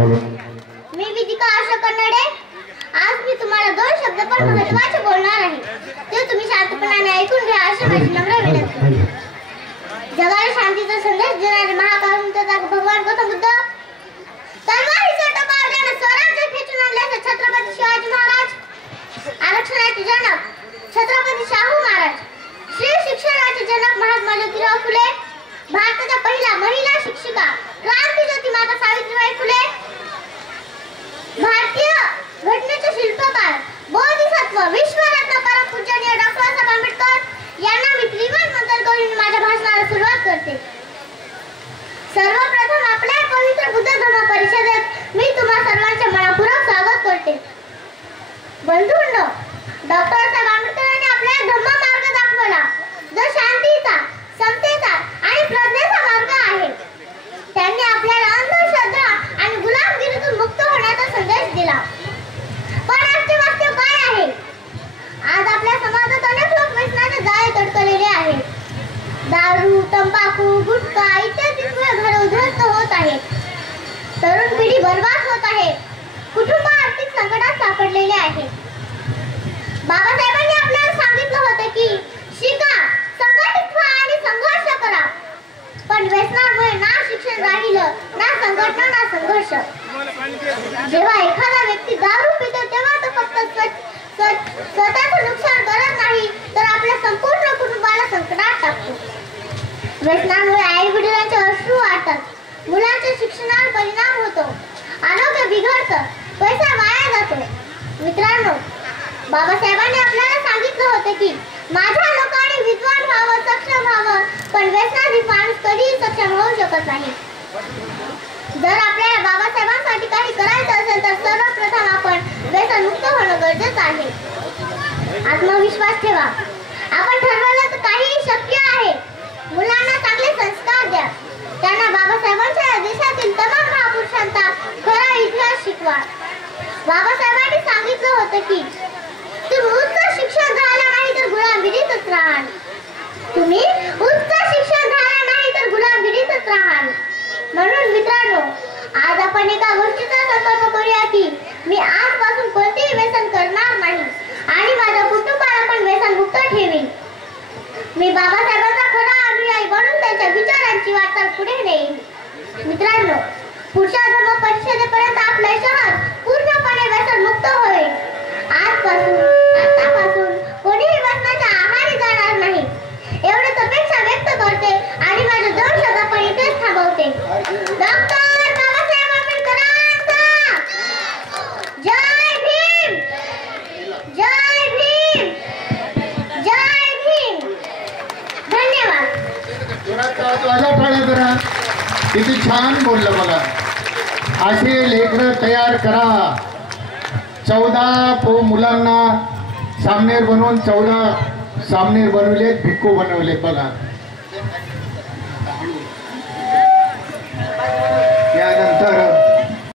मी विदिका आशा कन्नडे आज मी तुम्हाला दोन शब्द पण महत्त्वाचे बोलणार आहे ते तुम्ही शांतपणाने ऐकून घ्या अशी माझी नम्र विनंती। जगाला शांतीचा संदेश देणारे महाकारुण्य तथागत भगवान गौतम बुद्ध तलवारीचा टपावल्याने स्वराज्य खेचून आणल्याचे छत्रपती शिवाजी महाराज आरक्षणाचे जनक छत्रपती शाहू महाराज श्री शिक्षणाचे जनक महात्मा ज्योतिराव फुले भारताच्या पहिल्या महिला शिक्षिका क्रांतिज्योती माता सावित्रीबाई फुले भारतीय घटनेचे शिल्पकार बोधिसत्व विश्वरत्न परमपूजनीय डॉक्टर बाबासाहेब आंबेडकर यांना मी त्रिवंत मंत्र करून माझ्या भाषणाला सुरुवात करते। सर्वप्रथम आपल्या पवित्र बुद्ध धम्म परिषदेत मी तुम्हा सर्वांचे मनपूर्वक स्वागत करते। बंधूंनो, डॉक्टर बाबासाहेब आंबेडकरांनी आपल्याला धम्म मार्ग दाखवला जो शांतीचा, समतेचा आणि प्रज्ञेचा मार्ग आहे। त्यांनी आपल्याला अंधश्रद्धा आणि गुलामगिरीतून मुक्त होण्याचा संदेश दिला। पण आजचे वास्तव काय आहे? आज आपल्या समाजात अनेक लोक व्यसनाने जाळे तडकलेले आहेत। दारू, तंबाखू, गुटखा इत्यादींमुळे घरे उद्ध्वस्त होत आहेत। तरुण पिढी बर्बाद होत आहे। कुटुंब आर्थिक संकटात सापडलेले आहे। बाबासाहेबांनी आपल्याला सांगितलं होतं की शिका, संघटित व्हा आणि संघर्ष करा। पण व्यसनामुळे ना शिक्षण राहिलं, ना संघटना, ना संघर्ष। जेव्हा एखादा व्यक्ती दारू पितो तेव्हा तो फक्त स्वतःचं नुकसान करत नाही तर आपल्या संपूर्ण कुटुंबाला संकटात टाकतो। व्यसनामुळे आई वडिलांचे अश्रू वाढतात, मुलांच्या शिक्षणावर परिणाम होतो, आरोग्य बिघडतं, पैसा वाया जातो। मित्रांनो, बाबासाहेबांनी आपल्याला सांगितलं होतं की माझ्या लोकांनी विद्वान व्हावं, सक्षम व्हावं, पण व्यसनाधीन माणूस कधीही सक्षम होऊ शकत नाही। जर आपल्याला बाबासाहेबांसाठी काही करायचं असेल तर सर्वप्रथम आपण व्यसनमुक्त होणं गरजेचं आहे। आत्मविश्वास ठेवा। आपण ठरवलं तर काहीही शक्य आहे। मुलांना चांगले संस्कार द्या। त्यांना बाबासाहेबांच्या देशातील तमाम महापुरुषांचा खरा इतिहास शिकवा। बाबासाहेबांनी सांगितलं होतं की तुम्ही उच्च शिक्षण झालं नाही तर गुलामगिरीतच राहाल। तुम्ही उच्च शिक्षण झालं नाही तर गुलामगिरीतच राहाल। म्हणून मित्रांनो, आज आपण एका गोष्टीचा संकल्प करूया की मी आजपासून कोणतेही व्यसन करणार नाही आणि माझ्या कुटुंबाला पण व्यसनमुक्त ठेवीन। मी बाबासाहेबांचा खरा अनुयायी बनून त्यांच्या विचारांची वाटचाल पुढे नेईन। मित्रांनो, पुढच्या धम्म परिषदेपर्यंत आपले शहर पूर्णपणे व्यसनमुक्त होईल। आतापासून कोणीही व्यसनाच्या आहारी जाणार नाही एवढीच अपेक्षा व्यक्त करते आणि माझे दोन शब्द पण इथेच थांबवते। डॉक्टर बाबासाहेब आंबेडकरांचा जय भीम, जय भीम, जय भीम। धन्यवाद। किती छान बोललं बघा। असे लेकरं तयार करा। 14 मुलांना सामनेर बनवून 14 सामनेर बनवले, भिक्खू बनवले बघा। यानंतर